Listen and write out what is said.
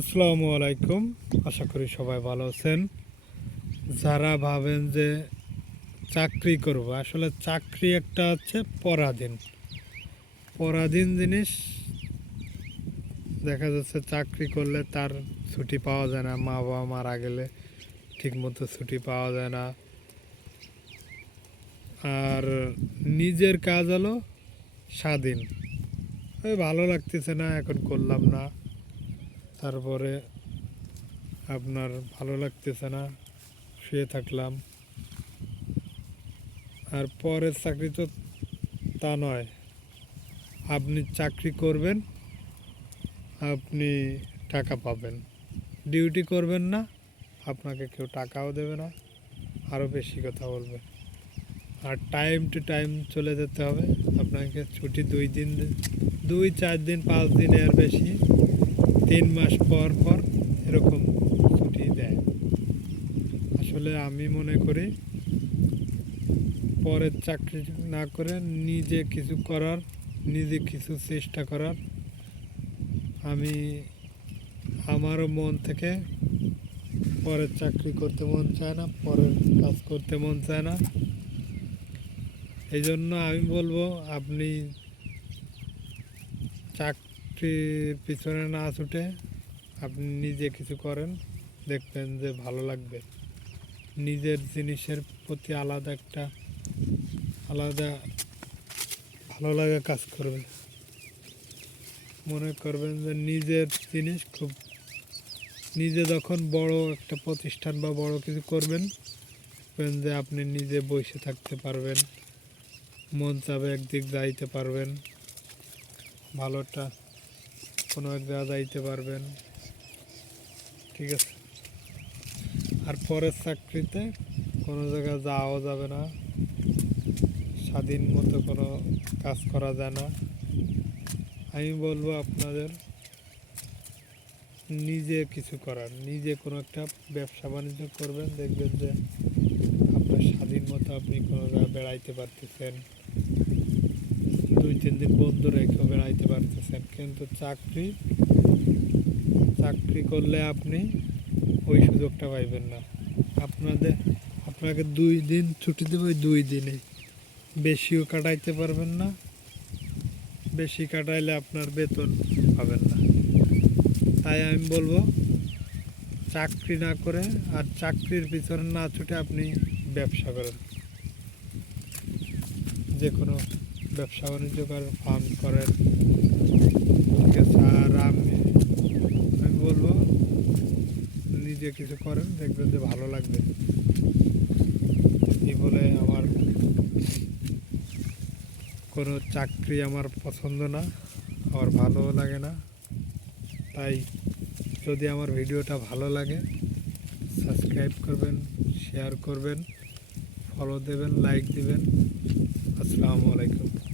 আসসালামু আলাইকুম। আশা করি সবাই ভালো আছেন। যারা ভাবেন যে চাকরি করব, আসলে চাকরি একটা হচ্ছে পরাধীন। পরাধীন জিনিস, দেখা যাচ্ছে চাকরি করলে তার ছুটি পাওয়া যায় না। মা বাবা মারা গেলে ঠিকমতো ছুটি পাওয়া যায় না। আর নিজের কাজ হলো স্বাধীন। ওই ভালো লাগতেছে না, এখন করলাম না। তারপরে আপনার ভালো লাগতেছে না, শুয়ে থাকলাম। আর পরের চাকরি তো তা নয়। আপনি চাকরি করবেন, আপনি টাকা পাবেন। ডিউটি করবেন না, আপনাকে কেউ টাকাও দেবে না, আরও বেশি কথা বলবে। আর টাইম টু টাইম চলে যেতে হবে। আপনাকে ছুটি দুই দিন, দুই চার দিন, পাঁচ দিন এর বেশি। তিন মাস পর পর এরকম ছুটি দেয়। আসলে আমি মনে করি পরের চাকরি না করে নিজে কিছু করার, নিজে কিছু চেষ্টা করার আমি, আমারও মন থেকে পরের চাকরি করতে মন চায় না, পরের কাজ করতে মন চায় না। এই জন্য আমি বলব, আপনি চাকরির পিছনে না ছুটে আপনি নিজে কিছু করেন, দেখবেন যে ভালো লাগবে। নিজের জিনিসের প্রতি আলাদা একটা, আলাদা ভালো লাগা কাজ করবে। মনে করবেন যে নিজের জিনিস খুব, নিজে যখন বড় একটা প্রতিষ্ঠান বা বড় কিছু করবেন যে আপনি নিজে বসে থাকতে পারবেন, মন চাবে একদিক যাইতে পারবেন। ভালোটা কোনো এক জায়গা যাইতে পারবেন। ঠিক আছে। আর পরের চাকরিতে কোনো জায়গায় যাওয়া যাবে না। স্বাধীন মতো কোনো কাজ করা যায় না। আমি বলব আপনাদের, নিজে কিছু করার। নিজে কোনো একটা ব্যবসা বাণিজ্য করবেন, দেখবেন যে আপনার স্বাধীন মতো আপনি কোনো জায়গায় বেড়াইতে পারতেছেন। দুই, তিন দিন বন্ধ রেখে বেড়াইতে পারতেছেন। কিন্তু চাকরি চাকরি করলে আপনি ওই সুযোগটা পাইবেন না। আপনাদের, আপনাকে দুই দিন ছুটি দেবে, ওই দুই দিনে। বেশিও কাটাইতে পারবেন না, বেশি কাটাইলে আপনার বেতন পাবেন না। তাই আমি বলব, চাকরি না করে আর চাকরির পিছনে না ছুটে আপনি ব্যবসা করেন। যে কোনো ব্যবসা বাণিজ্য করেন ফার্ম করেন। ঠিক আমি আমি বলব, নিজে কিছু করেন, দেখবেন যে ভালো লাগবে। এই বলে আমার কোনো চাকরি আমার পছন্দ না, আমার ভালোও লাগে না। তাই যদি আমার ভিডিওটা ভালো লাগে, সাবস্ক্রাইব করবেন শেয়ার করবেন ফলো দেবেন লাইক দিবেন। আসসালামু আলাইকুম।